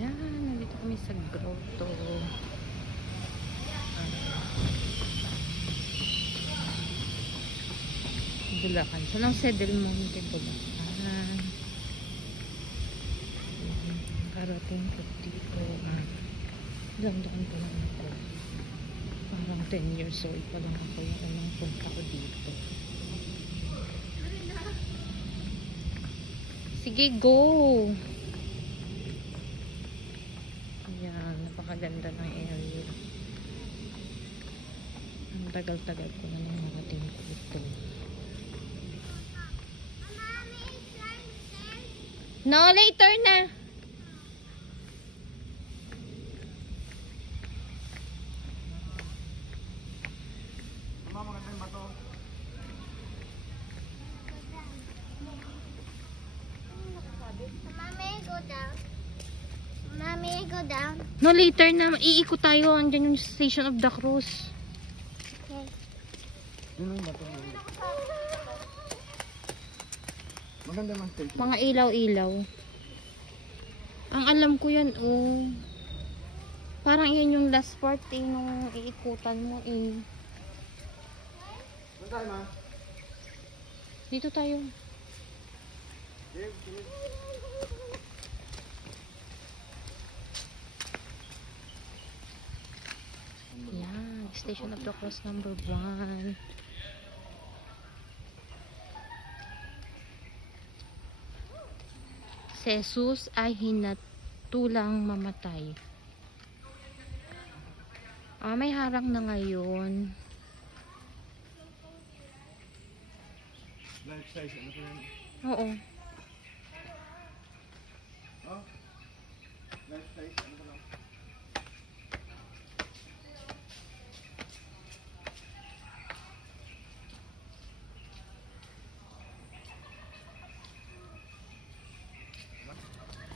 Yan, nandito kami sa grotto. Bulacan. Saan ang Cedel Monte, Bulacan? Karating ko dito. Landaan pa lang ako. Parang 10 years old pa lang ako yung unang punta ko dito. Sige, go! Ayan, napakaganda ng area. Ang tagal-tagal ko na nang nakating dito. No, later na! Mommy, go down. No, later na. Iikot tayo. Andyan yung Station of the Cross. Okay. Maganda man station. Mga ilaw-ilaw. Ang alam ko yan, oh. Parang yan yung last part, eh, nung iikutan mo, eh. Saan tayo, ma? Dito tayo. Yan, Station of the Cross number 1. Si Jesus ay hinatulang mamatay. May harang na ngayon. Life size, ano ko yan? Oo. Oh? Life size, ano ko lang?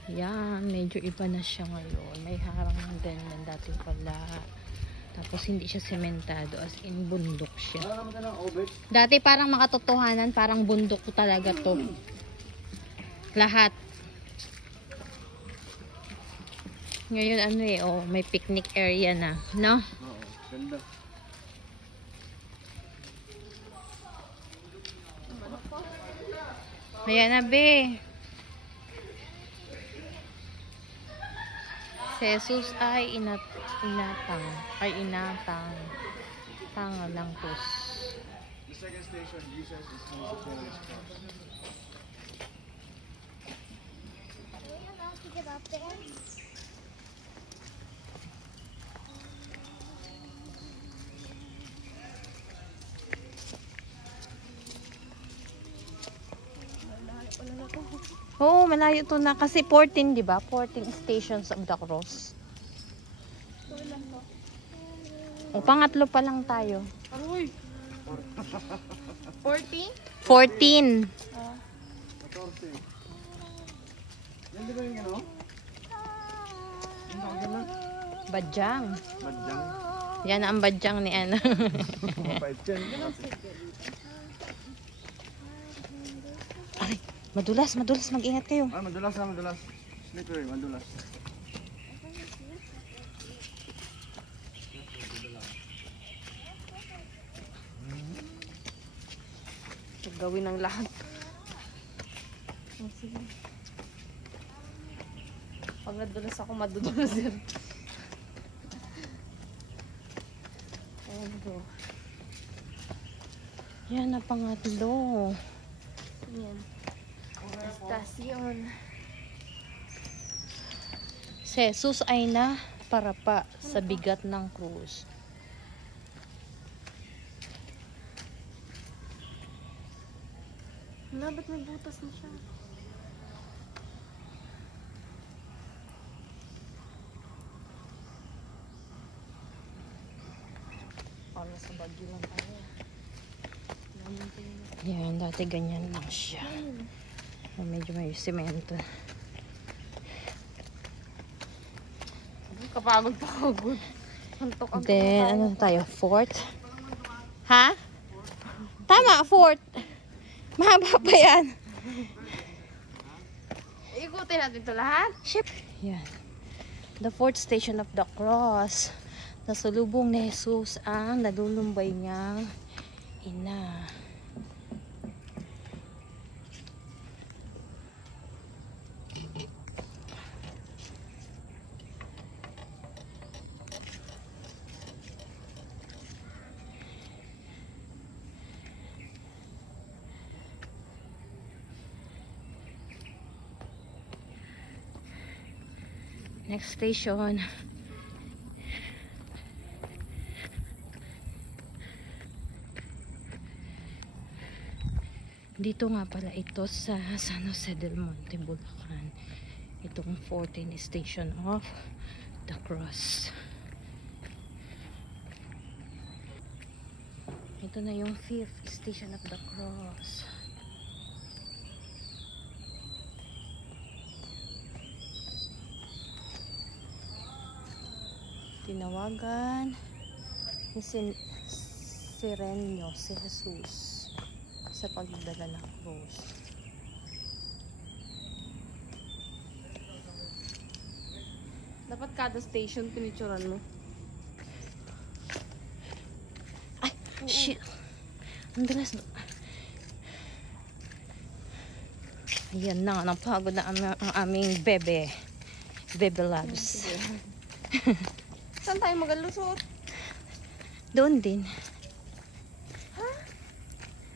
Yan, medyo iba na siya ngayon. May harang ng ganyan dati pala. Tapos hindi siya sementado, as in bundok siya. Wala naman tayo ng obit. Dati parang makatotohanan, parang bundok talaga to. Lahat. Ngayon ano eh, oh, may picnic area na, no? Oo, ganda. Ayan na, be. Si Jesus ay inatang tanga ng krus. The second station, Jesus is Moses Cross. Are we allowed to get up there? Oo, malayo to na kasi 14, di ba? 14 stations of the cross. O, pangatlo pa lang tayo. Aroy. 40? 14. 14. Yan di ba yung ano? Yung tawag na? Badyang. Badyang. Yan ang badyang ni ano. Mapait yan. Ay, madulas. Mag-ingat kayo. Ah, madulas na, madulas. Slippery, madulas. Gawin ng lahat. Sige. Pag nadulas ako, madudulas din. Ayan ko. Yan na pangatlo. Yan. Estasyon. Si Jesus ay na parapa sa bigat ng krus. Na, ba't may butas na siya? Para sa Baguio lang tayo. Yan, dati ganyan lang siya. Medyo may semento. Kapagod. Antok ang Then, ano tayo? Fourth? Ha? Tama, fourth. Mahaba pa yan. Ikutin natin ito lahat. Ship. Yan. The fourth station of the cross. Nasalubong ni Jesus ang nalulumbay niyang ina. Next station. Dito nga pala ito sa San Jose del Monte, Bulacan. Itong 14th station of the cross. Ito na yung 5th station of the cross. Tinawagan ni Sirenyo si Jesus sa pagdala ng krus. Dapat kada station pinicturan mo. Ay, shit. Ang dalas. Ayan na, napagod na ang aming bebe. Bebe loves. Saan tayo magalusot? Doon din.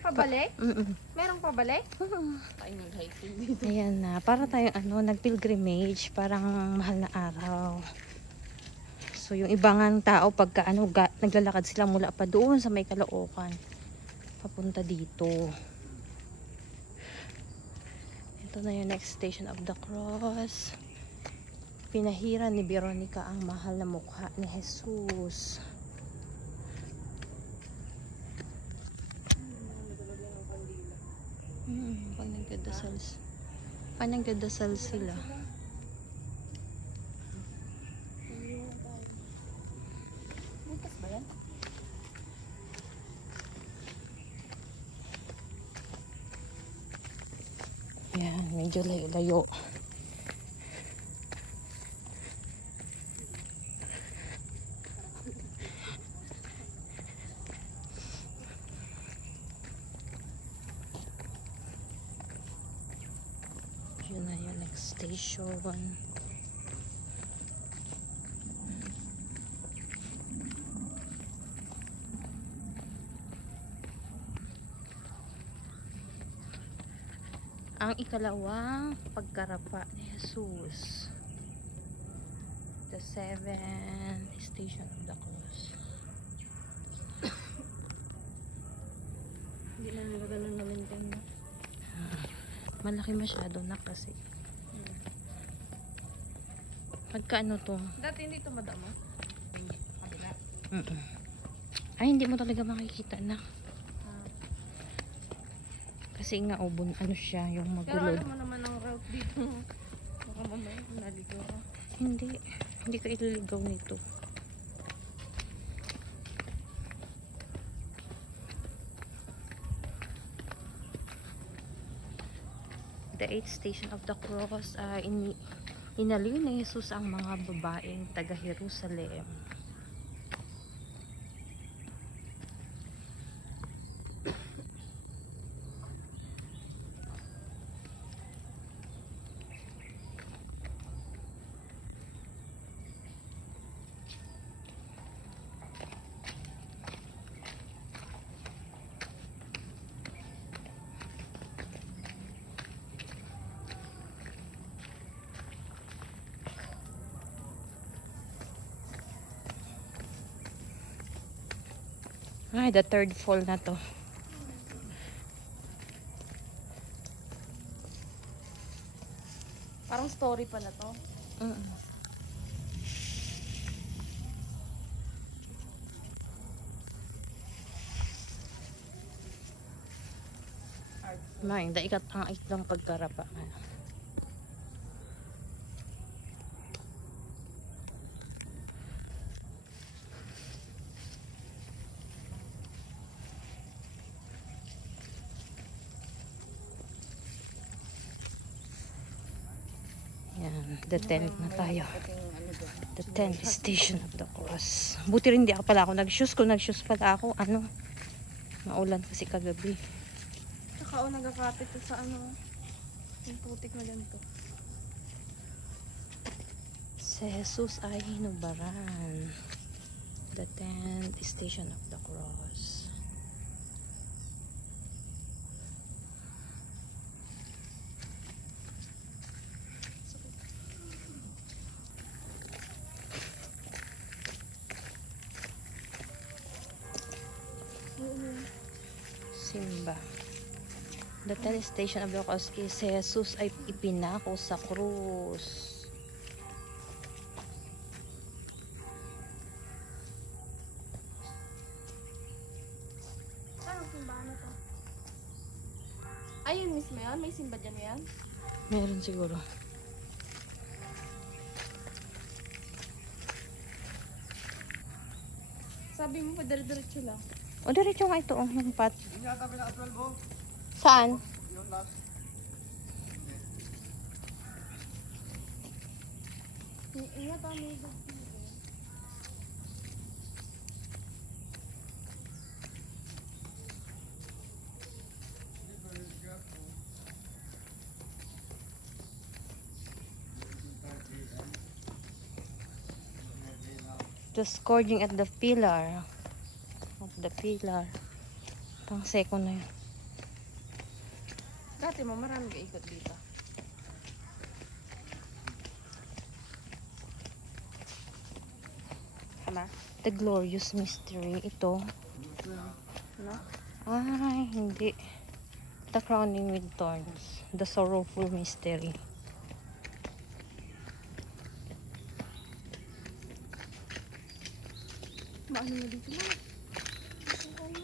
Pabalik? Mm-mm. Merong pabalik? Tayo nag-hiking dito. Ayan na, para tayong nag-pilgrimage, parang mahal na araw. So yung ibang tao pagka naglalakad sila mula pa doon sa may Caloocan papunta dito. Ito na yung next station of the cross. Pinahira ni Veronica ang mahal na mukha ni Jesus. Pag nagdadasal sila. Butas ba yan? Yan, medyo layo-layo. Yun na yung next station. Ang ikalawang pagkarapa ni Jesus. The 7th station of the cross. Hindi na nila ganun na maintain mo. Malaki masyado na kasi. Pagka ano to? Dati hindi ito madama. Kabila. Ay, hindi mo talaga makikita na. Kasi nga ubon, ano siya, yung Pero magulod. alam mo naman ang route dito. Baka mamaya naligaw ka. Hindi ka ililigaw nito. The 8th station of the cross, inaliw ni Jesus ang mga babaeng taga Jerusalem. Ay, the third fall na to. Parang story pala to. May, daikat ang itlang pagkarapa. Yan, the tent na tayo. Ano doon? The tent station of the cross. Buti rin di ako pala ako nag-shoes. Kung nag-shoes pala ako, ano, maulan kasi kagabi. Tsaka nagkakapit to sa ano. Yung putik na ganito. Si Jesus ay hinubaran. The tent station of the cross. Simba. The tent station of the cross is si Jesus ay ipinako sa krus. Saan ang simbahan na to? Ayun mismo yan? May simba dyan yan? Meron siguro. Sabi mo pa dire-diretso lang. O, diretso nga ito, yung pat. Yun yata pinaka-12 oh. Saan? Yun last. Ingat ang may dog. The scourging at the pillar. Of the pillar. Pang second na yun. Dati mo marami ka ikot dito. Tama? The glorious mystery. Ito. No? Ay, hindi. The crowning with thorns. The sorrowful mystery. Maano na dito mo? Saan tayo?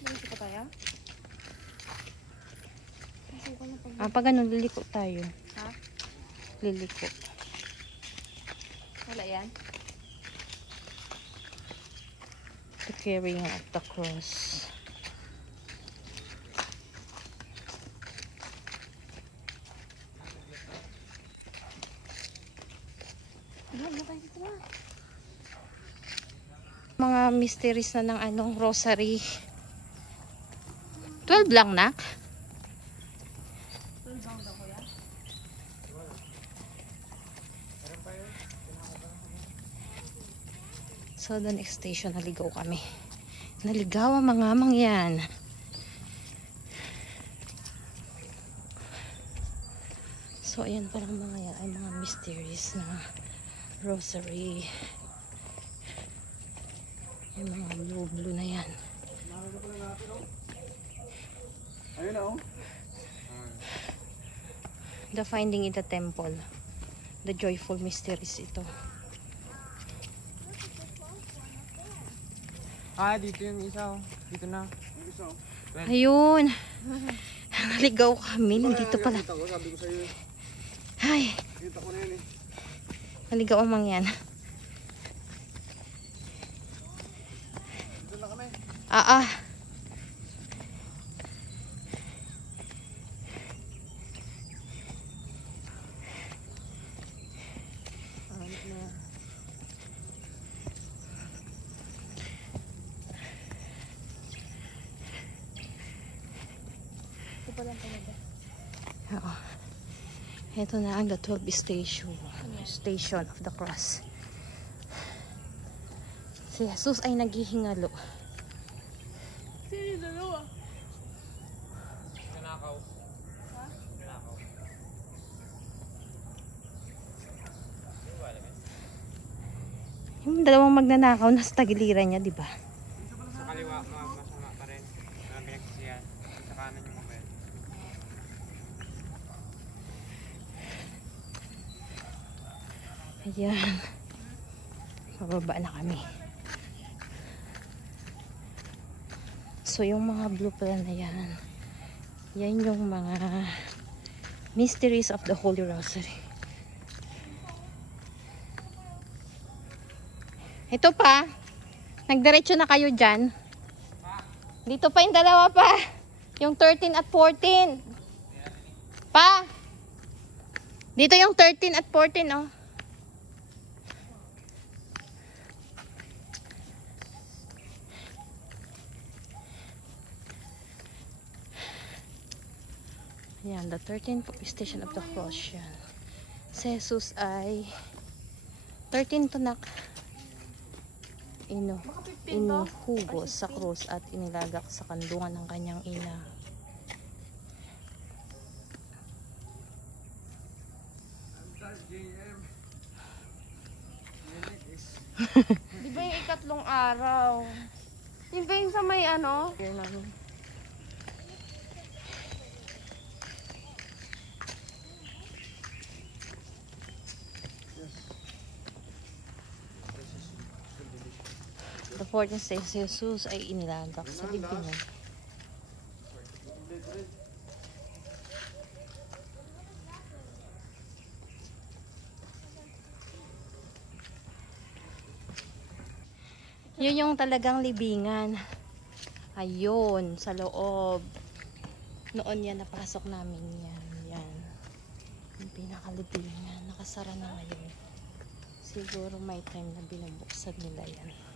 Dito pa tayo? Masukan na pag... Ah, pag ganun, liliko tayo. Ha? Liliko. Wala yan? The carrying of the cross. Wala na tayo dito na. Mga mysteries na ng anong rosary. 12 lang, nak? Tulbang daw ko yan? So, the next station, naligaw kami. Naligaw ang mga mangyan. So, ayan palang mga yan ay mga mysteries na rosary. Yung mga blue na yan. Nakakita pala natin oh. Ayun na oh. The finding in the temple. The joyful mysteries ito. Ah, dito yung isa oh. Dito na. Yung isa oh. Ayun. Naligaw kami. Nandito pala. Kita ko, sabi ko sa'yo eh. Ay, Kita ko na yun eh. naligaw ang mangyan. Doon na kami. Ah, ah. Ito pa lang talaga. Oo. Ito na ang the 12 station. Station of the cross. Si Jesus ay naghihingalo. Sino yung dalawa? Nanakaw. Ha? Nanakaw. Yung dalawang magnanakaw nasa tagiliran niya, di ba? Sa kaliwa, masama pa rin. Pinagsisiyan. Sa kanan yung mabel. Ayan. Mababa na kami. So, yung mga blue pala na yan. Yan yung mga mysteries of the Holy Rosary. Ito pa. Nagdiretso na kayo dyan. Dito pa yung dalawa pa. Yung 13 at 14. Pa! Dito yung 13 at 14, oh. Ayan, the 13th station of the cross yan. Si Jesus ay 13 to nak. Inuhugos sa krus at inilagak sa kandungan ng kanyang ina. Di ba yung ikatlong araw? Di ba yung sa may ano? Here namin. The 14th day, si Jesus ay inilagak sa libingan. Yun yung talagang libingan. Ayun, sa loob. Noon yan, napasok namin yan. Yan. Yung pinakalibingan. Nakasara na ngayon. Siguro may time na binubuksan nila yan.